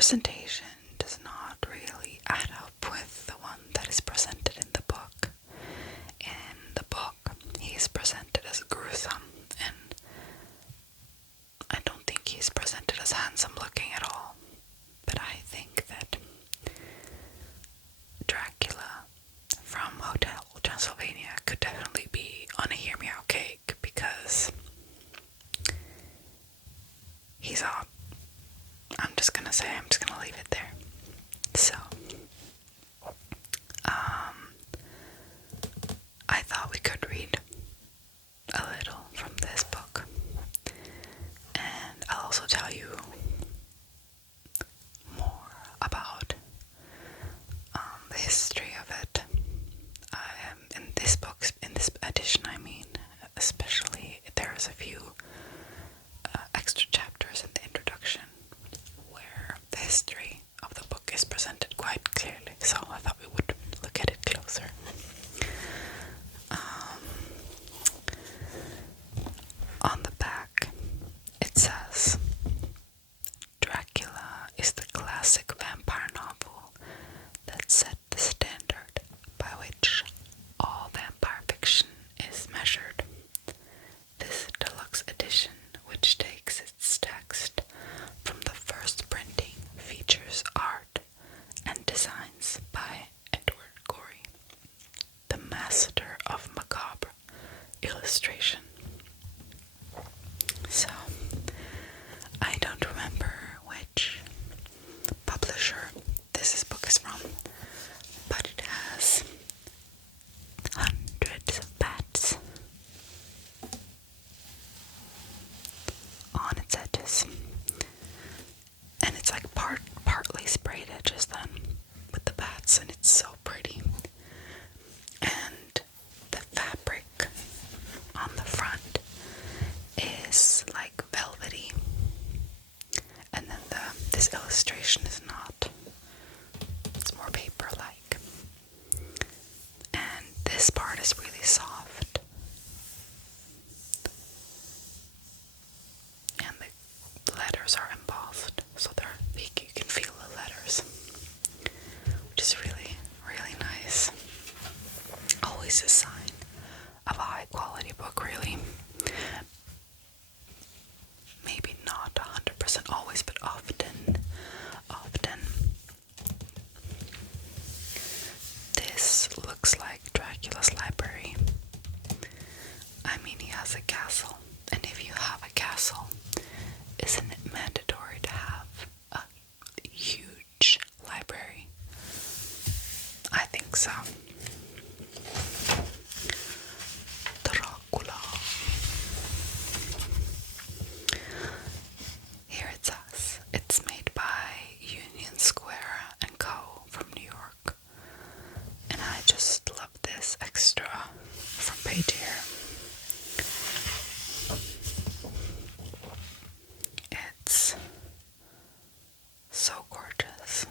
presentation does not really add up with the one that is presented in the book. In the book, he is presented as gruesome, and I don't think he's presented as handsome looking at all. But I think that Dracula from Hotel Transylvania could definitely be on a Hear Me Out cake, because he's odd. I'm just gonna leave it there. So, I thought we could read a little from this book, and I'll also tell you more about the history of it. In this edition, especially, there's a few extra chapters in the introduction where the history of the book is presented quite clearly, so I thought we would look at it closer. On the back, it says, Dracula is the classic vampire novel that set the standard by which all vampire fiction is measured. This deluxe edition, which takes its text from the first printing, features art and designs by Edward Gorey, the master of macabre illustration. So, I don't remember which publisher this book is from, but it has hundreds of bats on its edges, and it's like partly sprayed edges then with the bats, and it's so pretty. And the fabric on the front is like velvety, and then this illustration is not. It's more paper-like, and this part is really soft, and the letters are embossed, so you can feel the letters, which is really, really nice. Always a sign of a high-quality book, really. Maybe not 100% always, but often. This looks like Dracula's library. I mean, he has a castle, and if you have a castle, isn't it mandatory to have a huge library? I think so. Dracula. Here it says, it's made by Union Square and Co. from New York. And I just love this extra front page here. It's so gorgeous.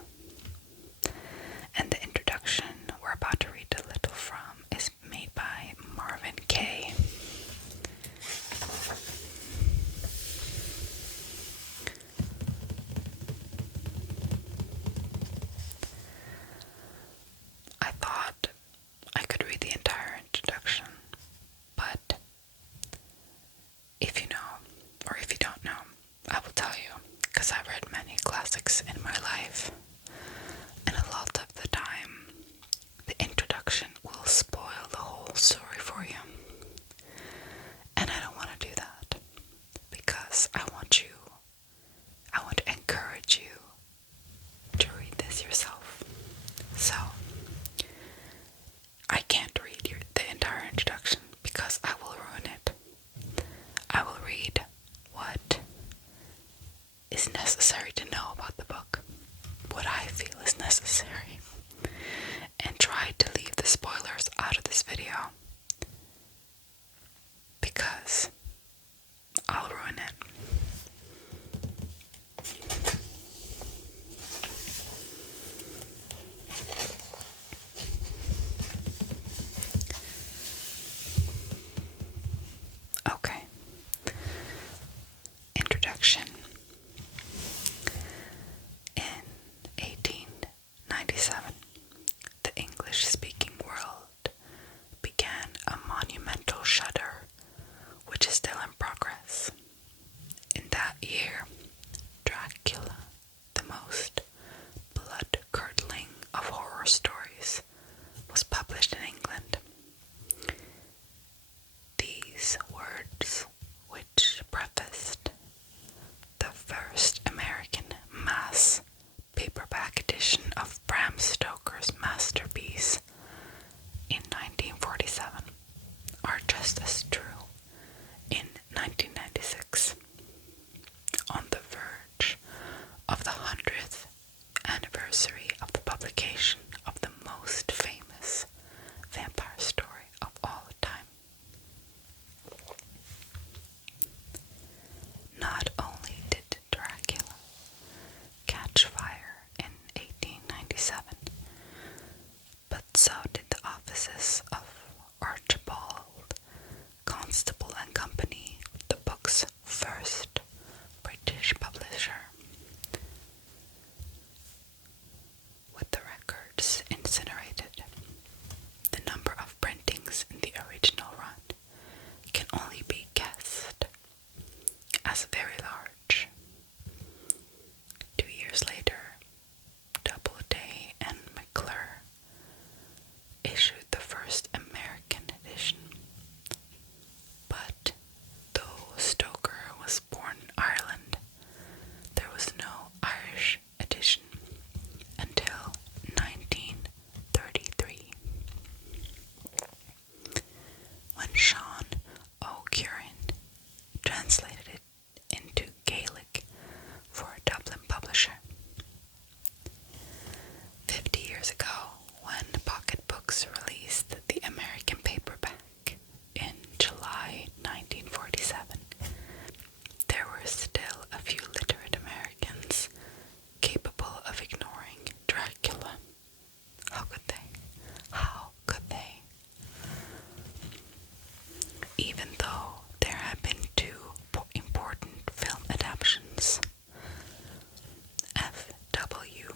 And the introduction we're about to paperback edition of Bram Stoker's masterpiece in 1947 are just as true in 1996, on the verge of the 100th anniversary of the publication of the most famous vampire story of all time. Not only did Dracula catch fire in 1897, but so did the offices of Archibald, Constable and Company, the book's first British publisher. With the records incinerated, the number of printings in the original run can only be guessed as very large. 2 years later, Doubleday and McClure issued the first American edition. But though Stoker was born in Ireland, there was no Irish edition until 1933, when Sean O'Curran translated it into Gaelic for a Dublin publisher. 50 years ago, when Pocket Books released the American paperback in July 1947, there were still a few literate Americans capable of ignoring Dracula. How could they? How could they? Even though there have been two important film adaptations, F.W.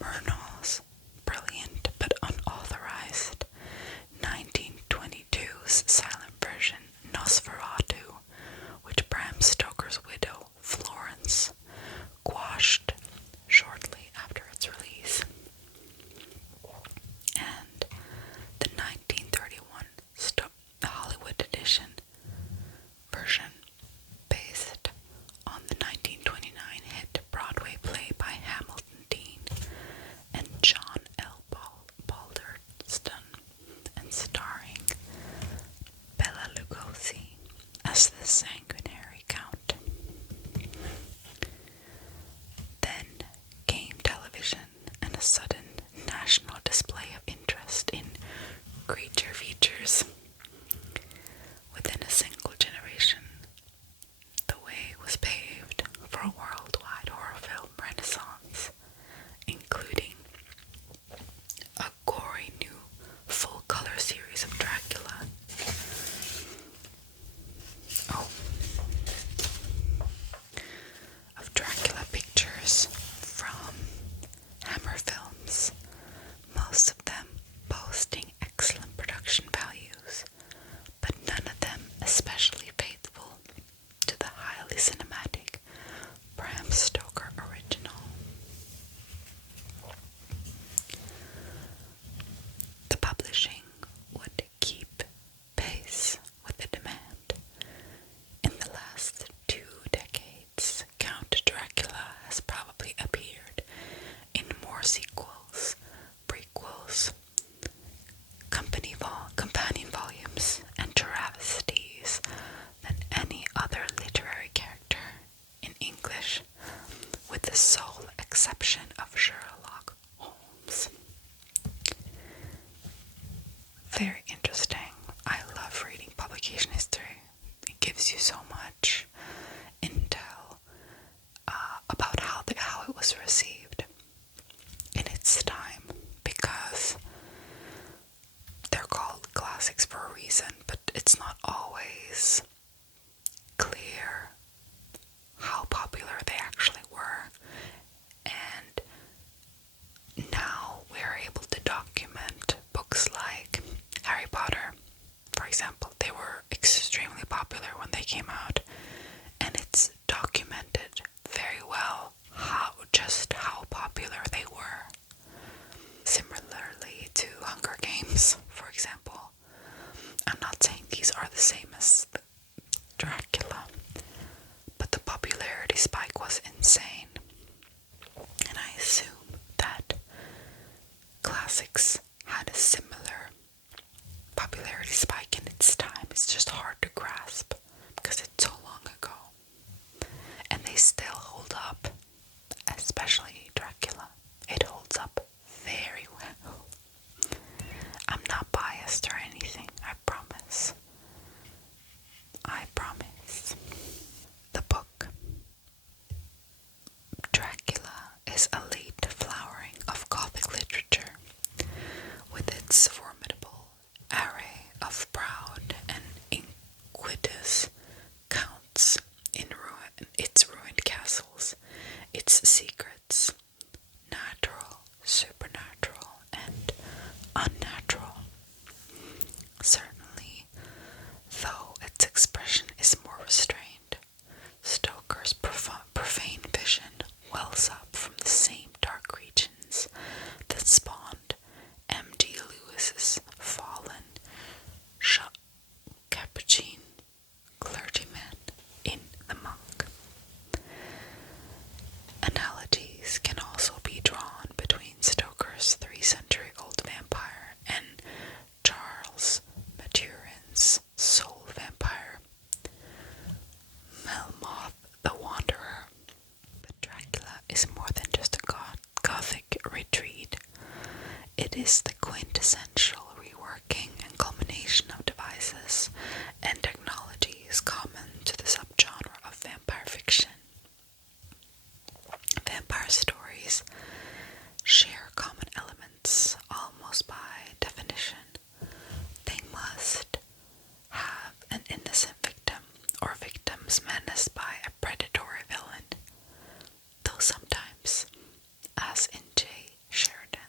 Murnau's brilliant but unauthorized 1922's silent version Nosferatu, which Bram Stoker's widow Florence quashed shortly after its release, and the 1931 Hollywood edition version based on the 1929 hit Broadway play by Hamilton Dean and John L. Balderston, and starring Bela Lugosi as the sanguinary count. Then came television and a sudden national display of interest in creature features. Within a single generation, the way was paved for a worldwide horror film renaissance, including a gory new full-color series of Dracula. Of Dracula pictures from Hammer Films, most of them boasting excellent production values, but none of them especially faithful to the highly cinematic Bram Stoker original. The publishing would keep pace with the demand. In the last 2 decades, Count Dracula has probably appeared in more sequels, prequels, companion volumes, and travesties than any other literary character in English, with the sole exception of Sherlock Holmes. Very interesting. I love reading publication history. It gives you so much intel about how it was received in its time, because they're called classics for a reason, but it's not always clear how popular they actually were. And now we're able to document books like Harry Potter, for example. They were extremely popular when they came out, and it's documented very well how popular they were. Similarly to Hunger Games, for example. I'm not saying these are the same as classics had a similar popularity spike in its time. It's just hard to grasp because it's so long ago. And they still hold up, especially Dracula. It holds up very well. I'm not biased or anything, I promise. I promise. The book Dracula is a late flowering of Gothic literature, with its formidable array of proud and iniquitous counts in its ruined castles, its secrets, natural, supernatural, and unnatural. Certainly, though its expression is more restrained, Stoker's profane vision wells up from the same dark regions that spawned M.D. Lewis's fallen Capuchin clergyman in The Monk. Analogies can also be drawn between Stoker's 3-century-old vampire and Charles Maturin's soul vampire, Melmoth the Wanderer. But Dracula is more than just a Gothic retreat. It is the quintessential reworking and culmination of devices and technologies common to the subgenre of vampire fiction. Vampire stories share common elements almost by definition. They must have an innocent victim or victims menaced by a predatory villain, though sometimes, as in J. Sheridan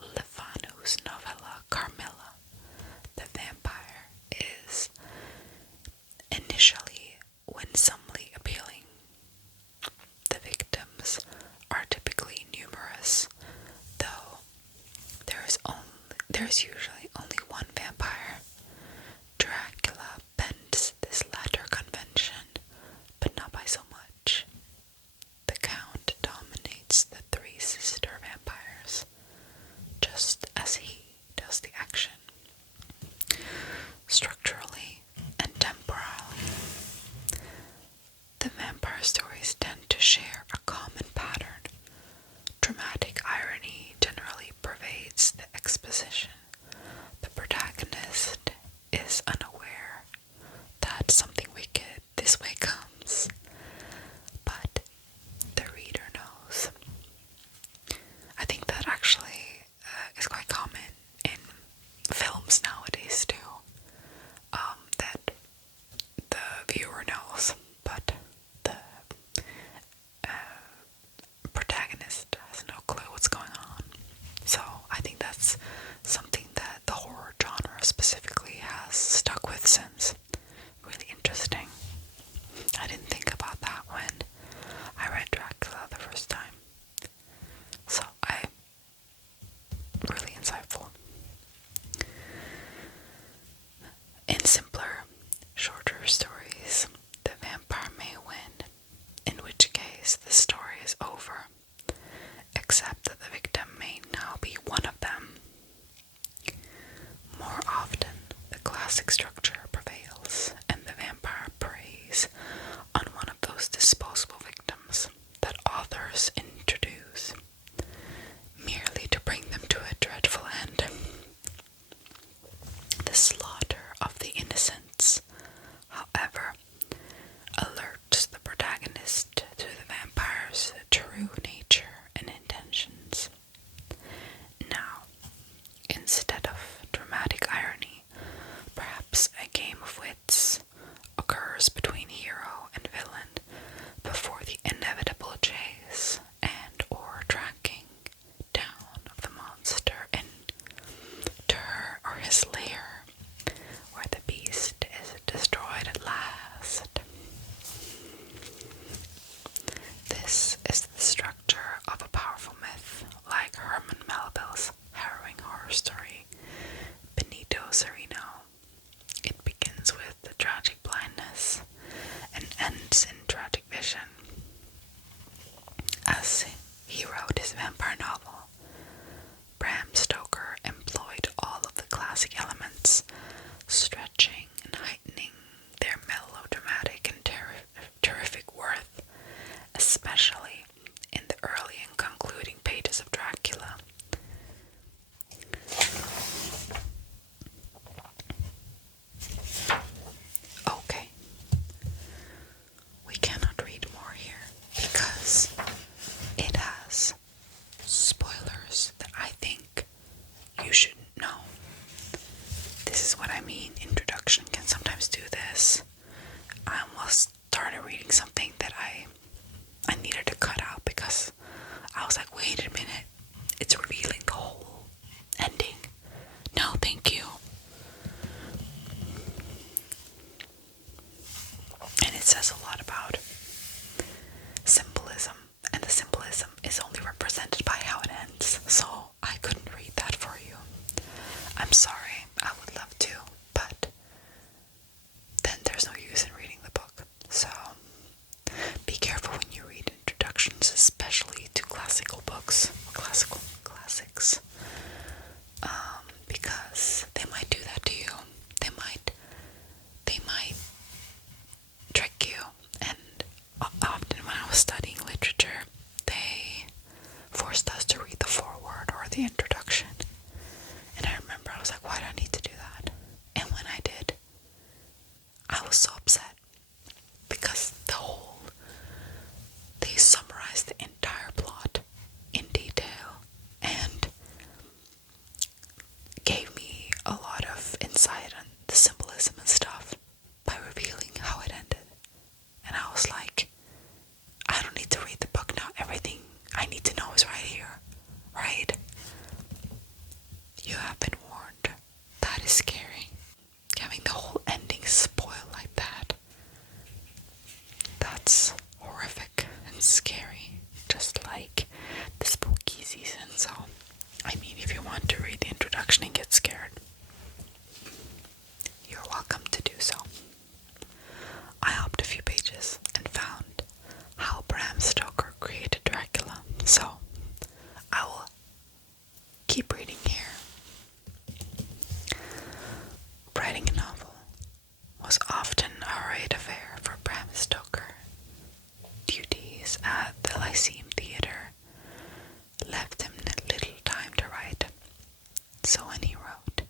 Le Fanu's novella Carmilla, the vampire is initially winsomely appealing. The victims are typically numerous, though there is usually only one vampire. Dracula bends this latter convention, but not by so much. The Count dominates the 3 sister vampires, just as he does the action. Structurally and temporally, the vampire stories tend to share a common pattern. Dramatic irony generally pervades the exposition. The protagonist is unaware that something wicked this way comes, but the reader knows. I think that actually is quite common in films nowadays too, that the viewer knows, but the protagonist has no clue what's going on. So I think that's something that the horror genre specifically has stuck with since. Really interesting. I didn't think about that when I read Dracula the first time. So really insightful. In simpler, shorter stories, the vampire may win, in which case the story is over, except that the victim may now be one of them. More often, the classic structure prevails, and the vampire preys on one of those disposable victims that authors introduce, merely to bring them to a dreadful end. The slaughter of the innocents, however, alerts the protagonist to the vampire's true nature and intentions. Now, instead of dramatic irony, perhaps a game of wits occurs between hero and villain before the inevitable chase and or tracking down of the monster into her or his lair, where the beast is destroyed at last. This is the structure of a powerful myth, like Herman Melville's harrowing horror story, Benito Cereno. It begins with the tragic blindness and ends in tragic vision. As he wrote his vampire novel, Bram Stoker the introduction. And I remember I was like, why do I need to do that? And when I did, I was so upset because they summarized the entire plot in detail and gave me a lot of insight on the symbolism and stuff by revealing how it ended. And I was like, I don't need to read the book now. Everything I need to know is right here, right? You have been warned. That is scary. Having the whole ending spoiled like that. That's horrific and scary. Just like the spooky season. So, I mean, if you want to read the introduction and get scared, you're welcome to do so. I hopped a few pages and found how Bram Stoker created Dracula. So, I will keep reading here. Writing a novel was often a great affair for Bram Stoker. Duties at the Lyceum Theatre left him little time to write. So when he wrote,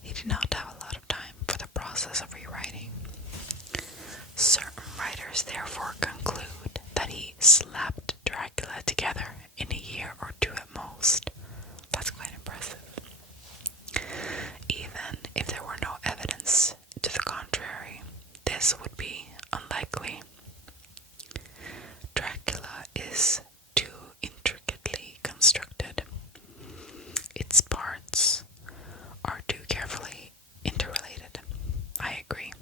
he did not have a lot of time for the process of rewriting. Certain writers therefore conclude that he slapped Dracula together in a year or two at most. That's quite impressive. Even if there were no evidence to the contrary, this would be unlikely. Dracula is too intricately constructed. Its parts are too carefully interrelated. I agree.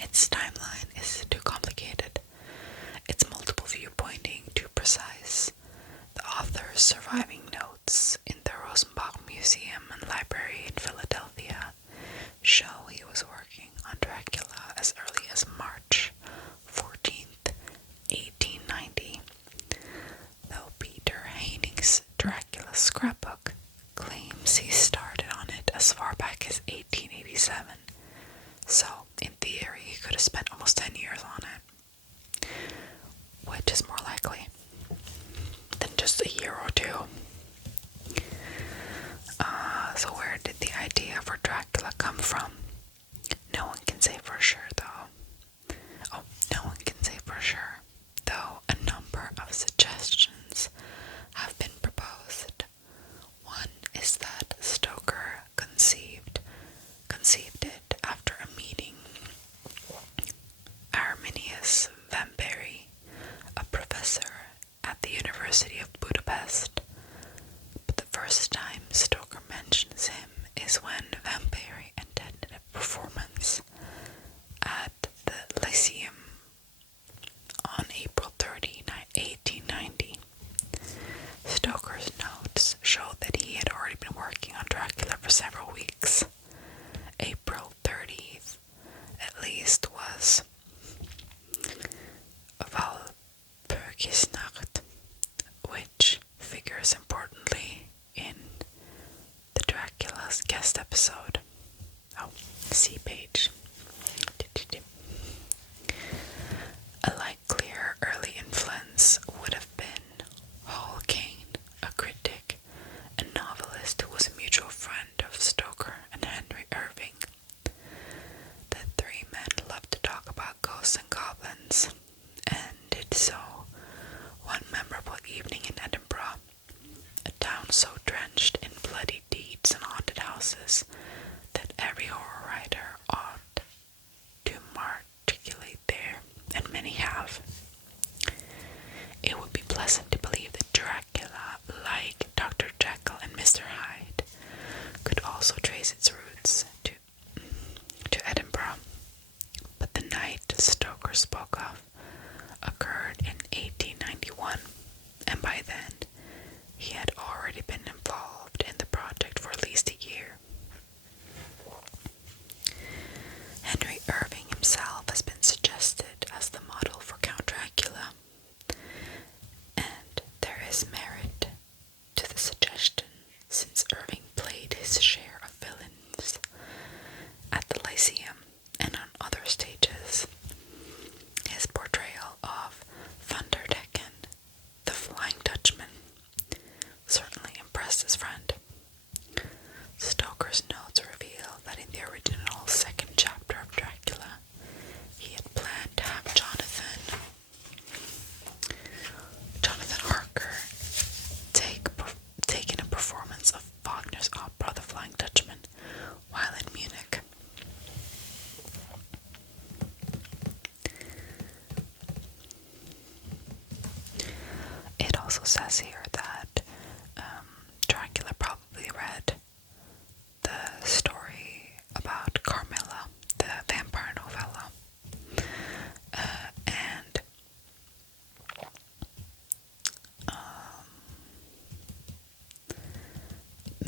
Its timeline is too complicated. Its multiple viewpointing too precise. The author's surviving notes in the Rosenbach Museum and Library in Philadelphia show he was working on Dracula as early as March 14th, 1890, though Peter Heining's Dracula scrapbook claims he started on it as far back as 1887. So, in theory, he could have spent almost 10 years on it, which is more likely than just a year or two. So where did the idea for Dracula come from? No one can say for sure, though. No one can say for sure, though a number of suggestions have been proposed. One is that Stoker conceived it after a meeting. Arminius Vamperi, a professor at the University of Budapest. But the first time Stoker mentions him is when Vamperi attended a performance at the Lyceum on April 30, 1890. Stoker's notes show that he had already been working on Dracula for several weeks. April 30th, at least, was Walpurgisnacht, which figures importantly in the Dracula's guest episode. See page. A likelier early influence would have been Hall Caine, a critic and novelist who was a mutual friend of Stoker and Henry Irving. The three men loved to talk about ghosts and goblins, and did so one memorable evening in Edinburgh, a town so drenched in bloody deeds and haunted houses that every horror writer ought to matriculate there, and many have. It would be pleasant to believe that Dracula, like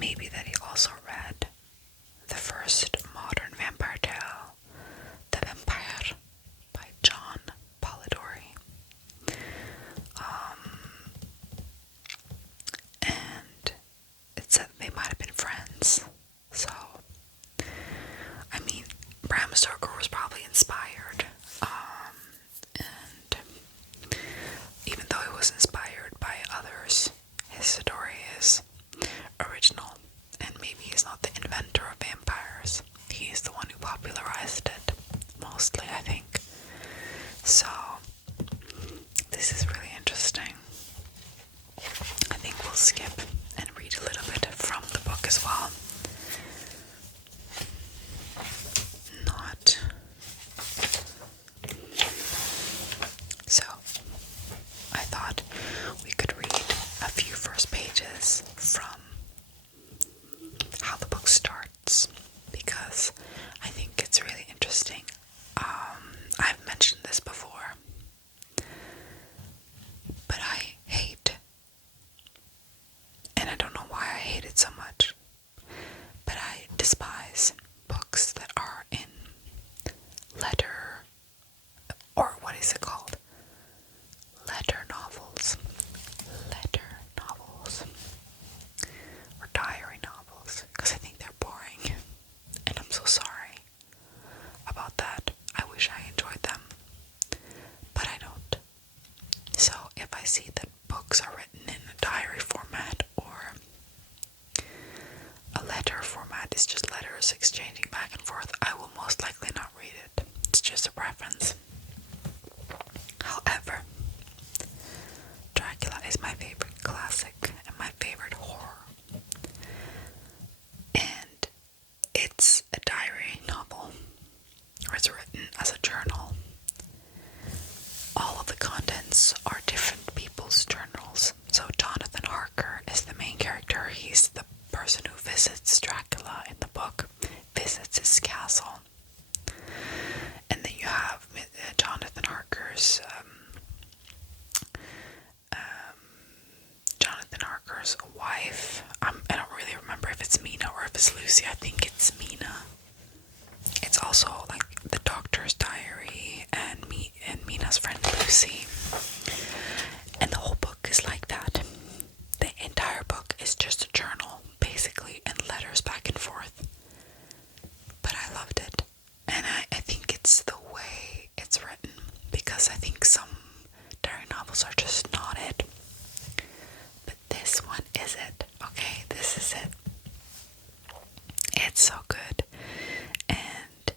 maybe that he also read the first modern vampire tale, The Vampire, by John Polidori. And it said they might have been friends. So, I mean, Bram Stoker was probably inspired. And even though he was inspired by others, his story is original. And maybe he's not the inventor of vampires. He's the one who popularized it, mostly, I think. So, this is really interesting. I think we'll skip and read a little bit from the book as well. Not. So, I thought we could read a few first pages from how the book starts, because I think it's really interesting. I've mentioned this before, but I hate, and I don't know why I hate it so much, but I despise books that are in letter, or what is it called? Letter novels. Or diary novels, because I think they're boring, and I'm so sorry about that. I wish I enjoyed them, but I don't. So if I see that books are written in a diary format or a letter format, is just letters exchanging back and forth, I will most likely not read it. It's just a preference. However, Dracula is my favorite classic and my favorite horror. And it's a diary novel, or it's written as a journal. All of the contents are different people's journals. So Jonathan Harker is the main character. He's the person who visits Dracula in the book, visits his castle. And then you have Jonathan Harker's wife. I don't really remember if it's Mina or if it's Lucy. I think it's Mina. It's also like the doctor's diary and Mina's friend Lucy. And the whole book is like that. The entire book is just a journal, basically, and letters back and forth. But I loved it. And I think it's the way it's written, because I think some diary novels are just not it. But this one is it. Okay, this is it. It's so good. And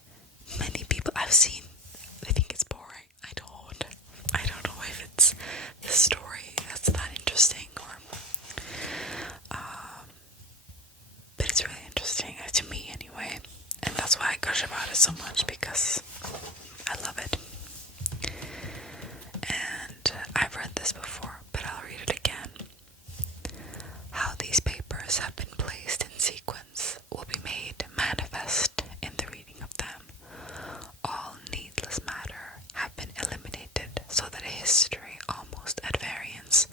many people I've seen, they think it's boring. I don't know if it's the story that's that interesting, or but it's really interesting, to me anyway. And that's why I gush about it so much, because I love it. And I've read this before, but I'll read it again. How these papers have been placed in sequence will be made manifest in the reading of them. All needless matter have been eliminated, so that a history almost at variance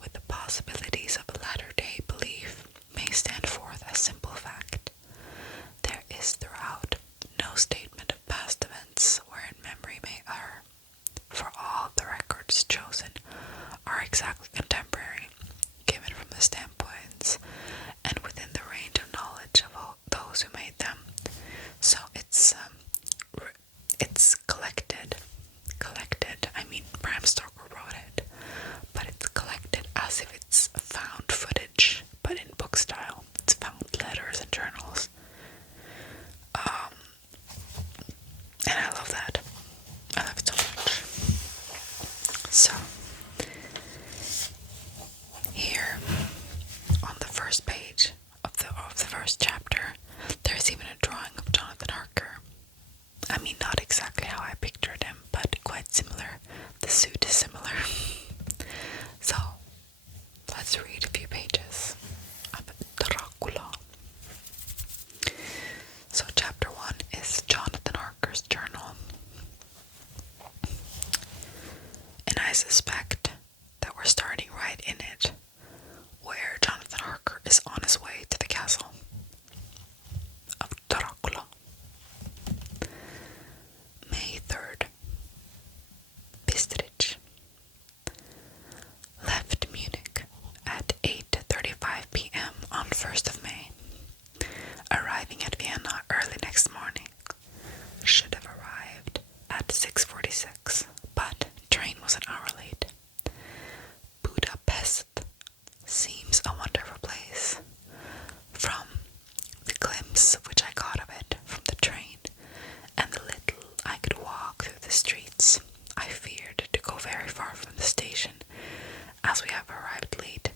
with the possibilities of latter-day belief may stand forth as simple fact. There is throughout no statement of past events where seems a wonderful place. From the glimpse which I got of it from the train, and the little I could walk through the streets, I feared to go very far from the station, as we have arrived late,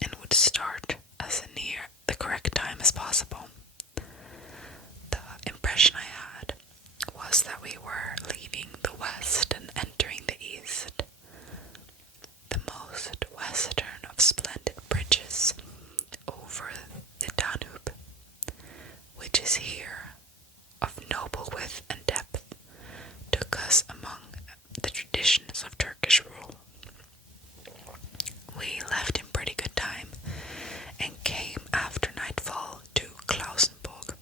and would start as near the correct time as possible. The impression I had was that we were leaving the west and entering the east. The most western of splendid bridges over the Danube, which is here of noble width and depth, took us among the traditions of Turkish rule. We left in pretty good time and came after nightfall to Klausenburg.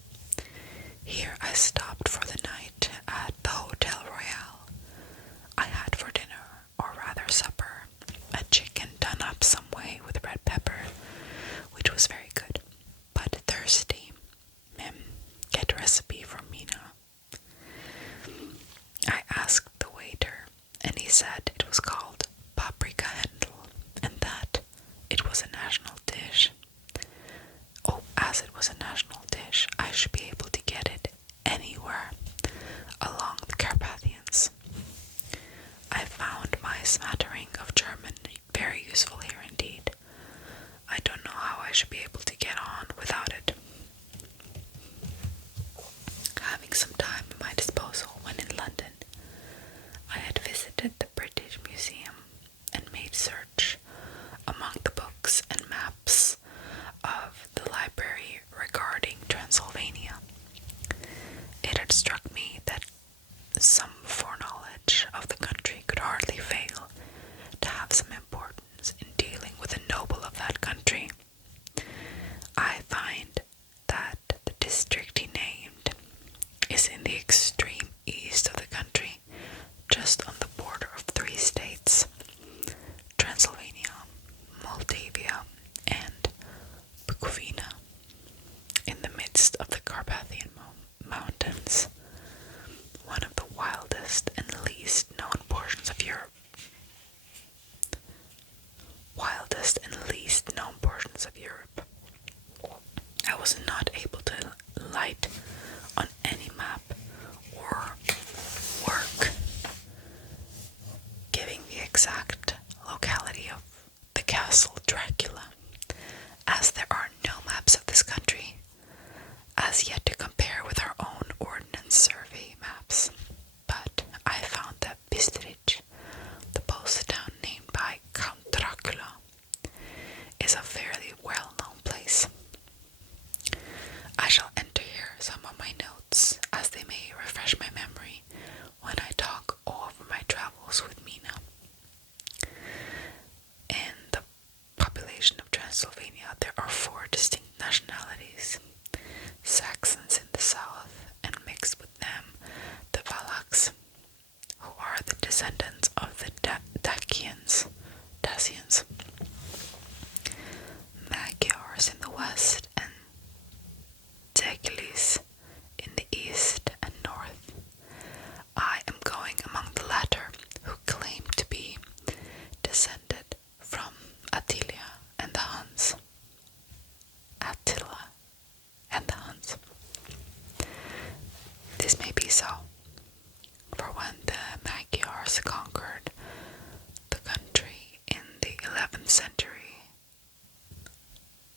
Here I stopped for the night at the Hotel Royal. I had for dinner, or rather supper, a chicken done up some way with red pepper, which was very good, but thirsty. Get a recipe from Mina. I asked the waiter, and he said it was called paprika hendel, and that it was a national dish. Oh, as it was a national dish, I should be able to get it anywhere along the Carpathians. I found my smattering of German very useful here indeed. I don't know how I should be able to get on without it. Having some time at my disposal when in London, I had visited the British Museum and made search among the books and maps of the library regarding Transylvania. It had struck me that some foreknowledge of the country could hardly fail to have some importance in dealing with a noble of that country. I find that the district he named is in the extreme east of the country, just on the border of 3 states, Transylvania, Moldavia, and Bukovina, in the midst of the Carpathian Mountains, one of the wildest and least known portions of Europe. I was not able to light on any map or work giving the exact locality of the castle Dracula, as there are no maps of this country as yet to compare with our own ordnance survey maps. But I found that Bistric, the post town named by Count Dracula, is a fairly well-known place. I shall enter here some of my notes, as they may refresh my memory when I talk over my travels with Mina. In the population of Transylvania, there are 4 distinct nationalities: Saxons in the south, and mixed with them the Valakhs, who are the descendants of the Dacians, Magyars in the west, and Tegelis in the east and north. I am going among the latter, who claim to be descended from Attila and the Huns. This may be so, for when the Magyars conquered the country in the 11th century,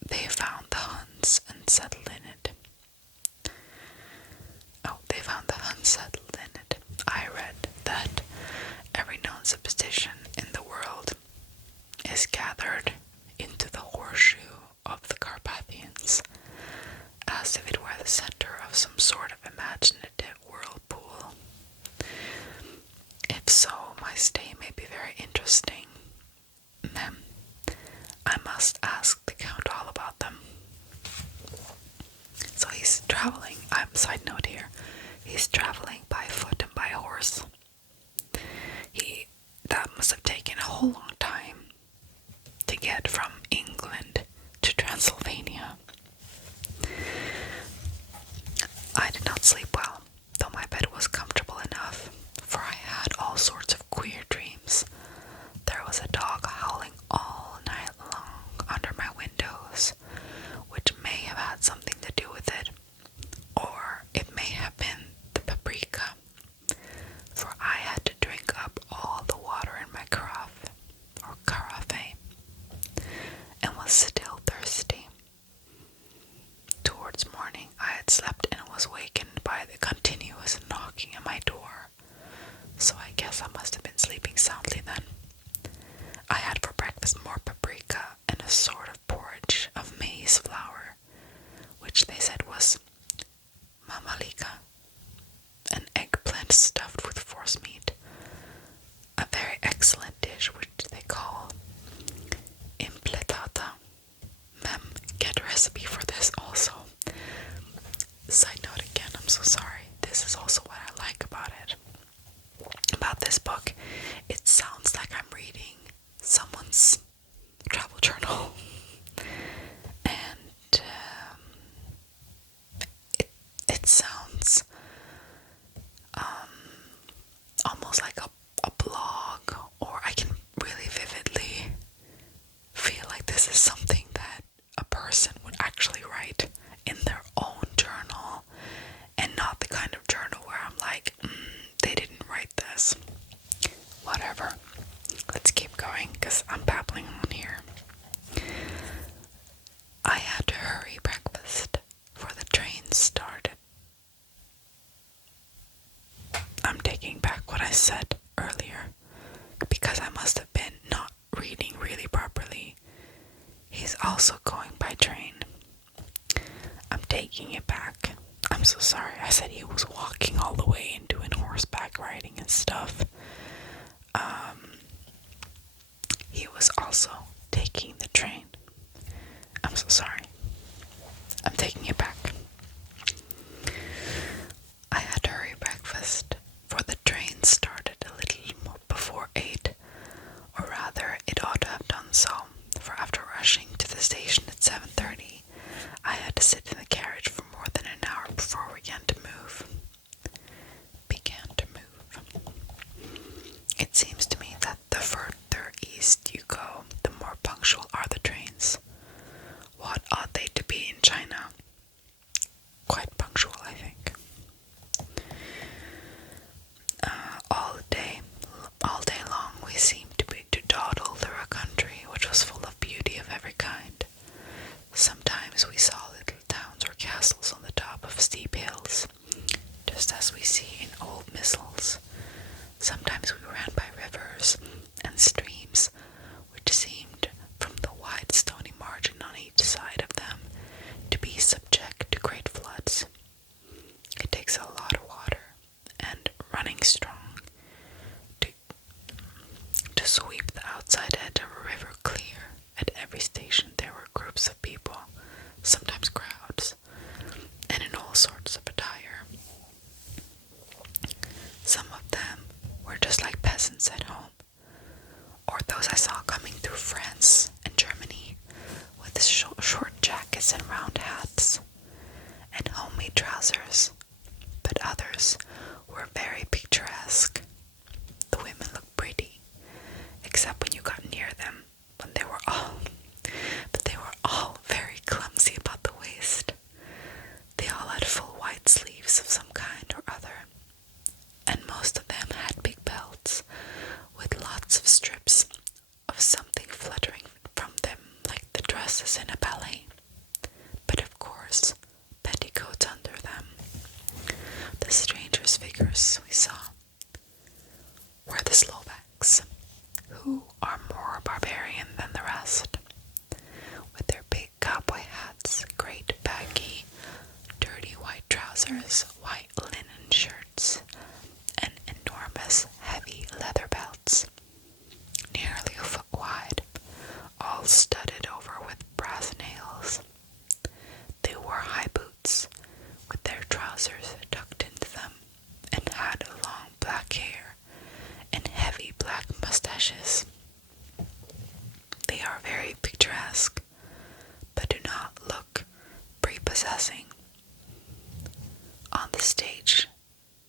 they found the Huns and settled in it. I read that every known superstition in the world is gathered into the horseshoe of the Carpathians, as if it were the center of some sort of imaginative whirlpool. If so, my stay may be very interesting. I must ask the Count all about them. So he's traveling, side note here, he's traveling by foot and by horse. That must have taken a whole long time to get from England to Transylvania. I did not sleep well, though my bed was comfortable enough, for I had all sorts of queer dreams. There was a dog howling all night long under my window, recipe for this also. Side note again, I'm so sorry. This is also what I like about it. About this book, it sounds like I'm reading someone's travel journal. And it sounds almost like a blog, or I can really vividly feel like this is something that a person would actually write in their own journal, and not the kind of journal where I'm like, they didn't write this. Whatever. Let's keep going because I'm babbling on here. I had to hurry breakfast for the train started. I'm taking back what I said earlier because I must have been not reading really properly. He's also going by train. I'm taking it back. I'm so sorry. I said he was walking all the way and doing horseback riding and stuff. He was also taking the train. I'm so sorry. I'm taking it back. I had to hurry breakfast, for the train started a little more before 8, or rather, it ought to have done so, for after rushing to the station at 7:30, I had to sit in the carriage for more than an hour before we began to move. It seems to me that the further east you go, the more punctual are the trains. What ought they to be in China? Quite punctual, I think. All day long we seemed to dawdle through a country which was full of beauty of every kind. Sometimes we saw little towns or castles on the top of steep hills, just as we see in old missals. Sometimes we ran by rivers and streams which seemed, from the wide stony margin on each side of them, to be subject to great floods. It takes a lot of water, and running strong, to sweep the outside edge of a river clear. At every station there were groups of people, sometimes crowds, and in all sorts of attire. Some of them were just like peasants at home, or those I saw coming through France and Germany with short jackets and round hats and homemade trousers, but others were very picturesque. The women looked pretty, except when you got near them, but they were all very clumsy about the waist. They all had full white sleeves of some kind or other, and most of them had big belts with lots of strips of something fluttering from them, like the dresses in a ballet, but of course petticoats under them. The strangers' figures we saw were the Slovaks, who are more barbarian than the rest, with their big cowboy hats, great baggy, dirty white trousers, white linen shirts, and enormous heavy leather belts, nearly a foot wide, all studded over with brass nails. They wore high boots, with their trousers tucked into them, and had long black hair and heavy black mustaches. They are very picturesque, but do not look prepossessing. On the stage,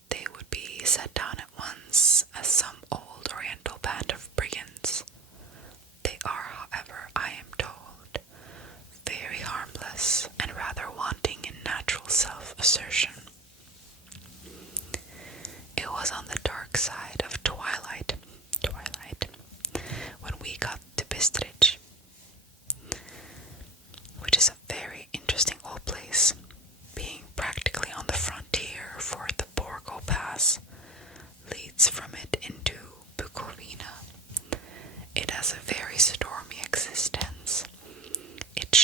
they would be set down at once as some old oriental band of brigands. They are, however, I am told, very harmless and rather wanting in natural self-assertion. It was on the dark side of twilight, when we got to Bistritz, which is a very interesting old place, being practically on the frontier, for the Borgo Pass leads from it into Bukovina. It has a very stormy existence. It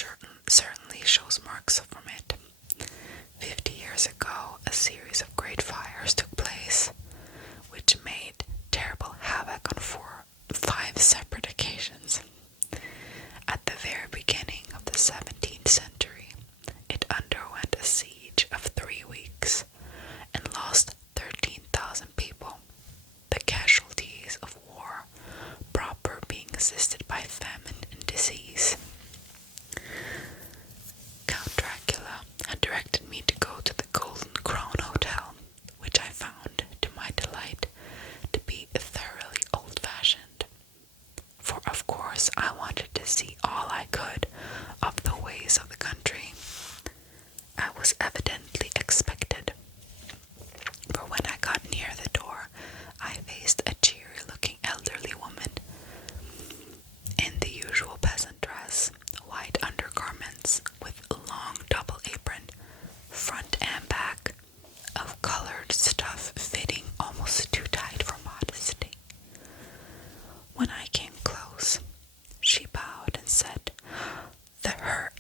certainly shows marks from it. 50 years ago, a series of great fires took place, which made terrible havoc on 5 separate occasions. At the very beginning of the 17th century,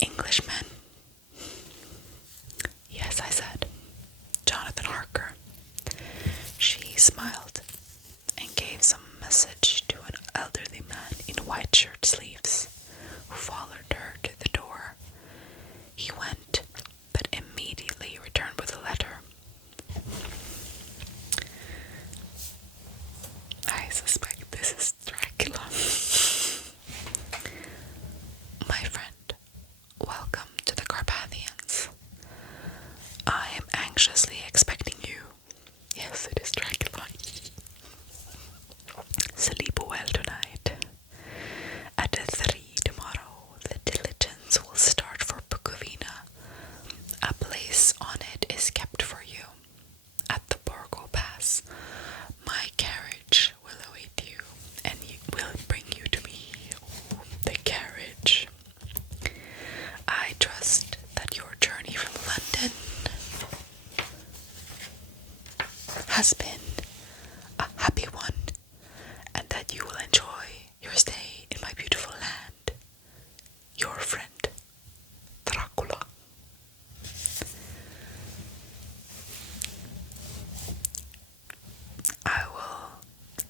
Englishman. Yes, I said, Jonathan Harker. She smiled and gave some message to an elderly man in white shirt sleeves who followed her to the door. He went, but immediately returned with a letter. I suspect this is Dracula. My friend, welcome to the Carpathians. I am anxiously expecting you. Yes, it is Dracula. Sleep well tonight. At 3 tomorrow, the diligence will start for Bukovina. A place on it is kept for you. At the Borgo Pass, my carriage will await you, and will bring you to me. Oh, the carriage. I trust that your journey from London has been a happy one, and that you will enjoy your stay in my beautiful land. Your friend, Dracula.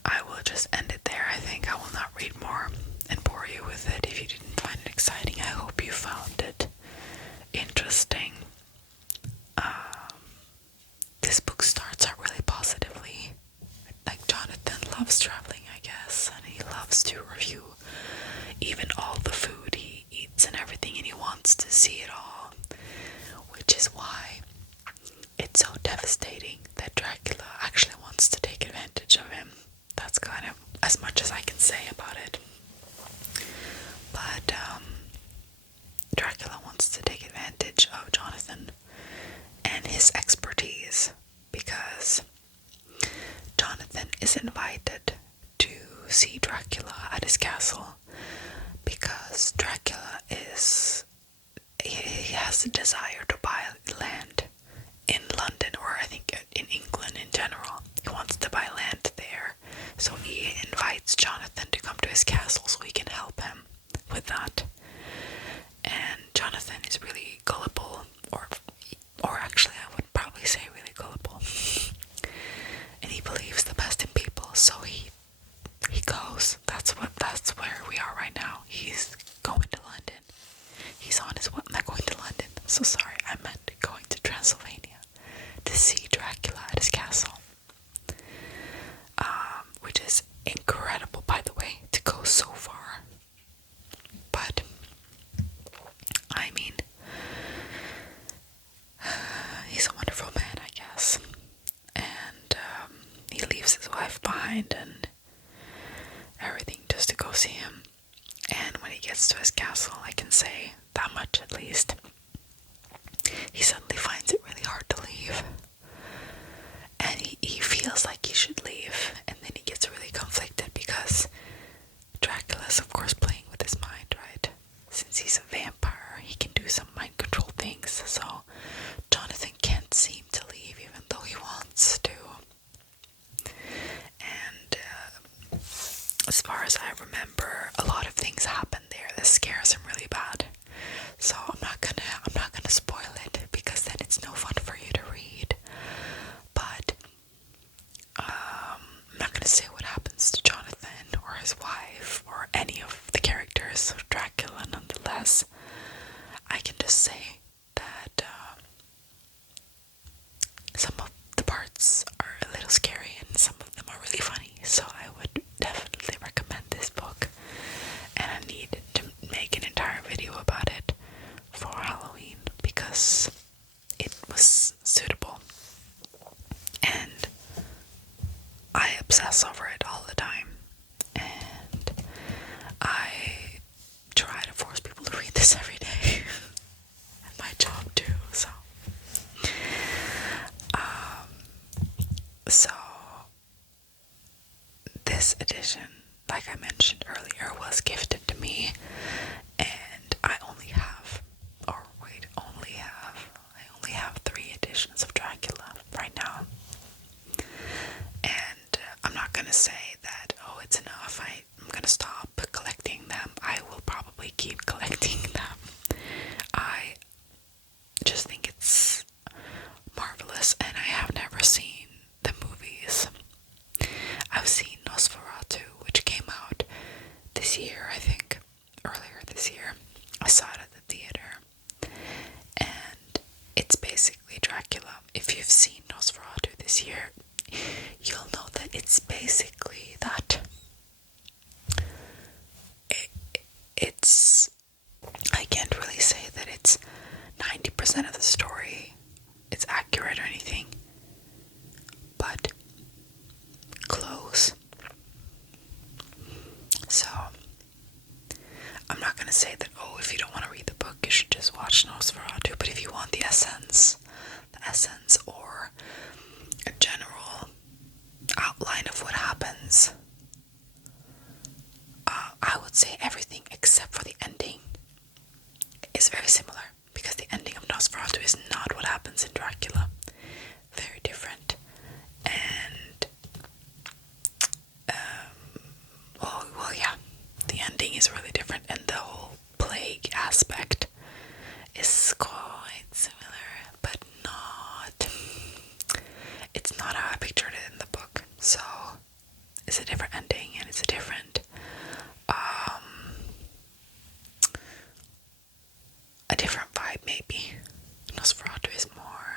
I will just end it there. I think I will not read more and bore you with it if you didn't find it exciting. I hope you found it interesting. This book starts out really positively. Like, Jonathan loves traveling, I guess, and he loves to review even all the food he eats and everything, and he wants to see it all, which is why it's so devastating that Dracula actually wants to take advantage of him. That's kind of as much as I can say about it. But Dracula wants to take advantage of Jonathan and his expertise, because Jonathan is invited to see Dracula at his castle, because Dracula he has a desire to buy land in London, or I think in England in general. He wants to buy land there, so he invites Jonathan to come to his castle so he can help him with that. And Jonathan is really gullible, or actually I would probably say really gullible, and he believes the best in people, so he goes. That's where we are right now. He's going to London. He's on his way. Not going to London. So sorry, I meant going to Transylvania to see Dracula at his castle. Which is incredible, by the way, to go so far. But I mean, he's a wonderful man, I guess. And he leaves his wife behind and everything just to go see him. And when he gets to his castle, I can say that much at least, he suddenly finds it really hard to leave. And he feels like he should leave, and then he gets really conflicted because Dracula's of course playing with his mind, right? Since he's a vampire, he can do some mind control things, so Jonathan can't seem to leave even though he wants to. And as far as I remember, a lot of things happen there that scares him really bad. So I'm not gonna spoil it, because then it's no fun for you to read. But I'm not gonna say what happens to Jonathan or his wife or any of the characters of Dracula. Nonetheless, I can just say that some of the parts are a little scary and some of them are really funny. So I would definitely recommend this book, and I needed to make an entire video about it for Halloween because it was suitable, and I obsess over it all the time, and I try to force people to read this every day and my job too. So this edition, like I mentioned earlier, was gifted to me, and I only have 3 editions of Dracula right now. And I'm not gonna say that, oh, it's enough, I'm gonna stop collecting them. I will probably keep collecting them. 100% of the story it's accurate or anything, but close. So I'm not gonna say that, oh, if you don't want to read the book, you should just watch Nosferatu. But if you want the essence, or a general outline of what happens, I would say everything except for the ending is very similar, because the ending of Nosferatu is not what happens in Dracula. Very different. And well, yeah, the ending is really different, and the whole plague aspect is quite similar, but not. It's not how I pictured it in the book. So it's a different ending, and it's a different vibe maybe. Nosferatu is more.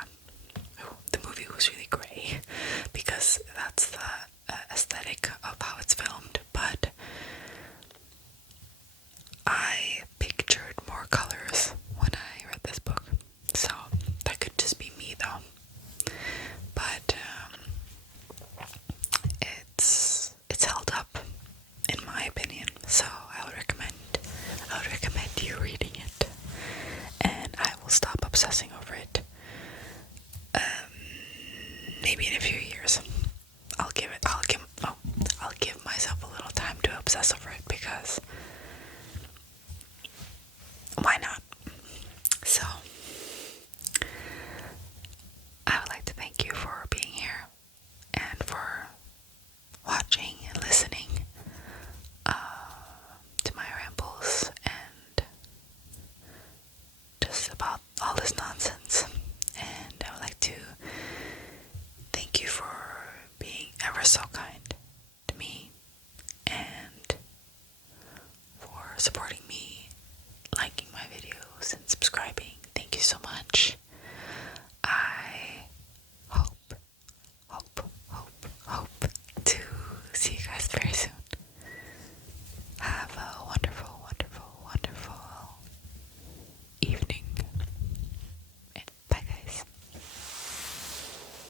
Oh, the movie was really grey because that's the aesthetic of how it's filmed, but I pictured more colors when I read this book, so that could just be me though. But it's held up in my opinion, so I would recommend you reading it, and I will stop obsessing over it. Maybe in a few years, I'll give myself a little time to obsess over it, because why not? So I would like to thank you for being here and for watching and listening to my rambles and just about all this nonsense. And I would like to thank you for being ever so kind to me and for supporting me, liking my videos and subscribing. Thank you so much.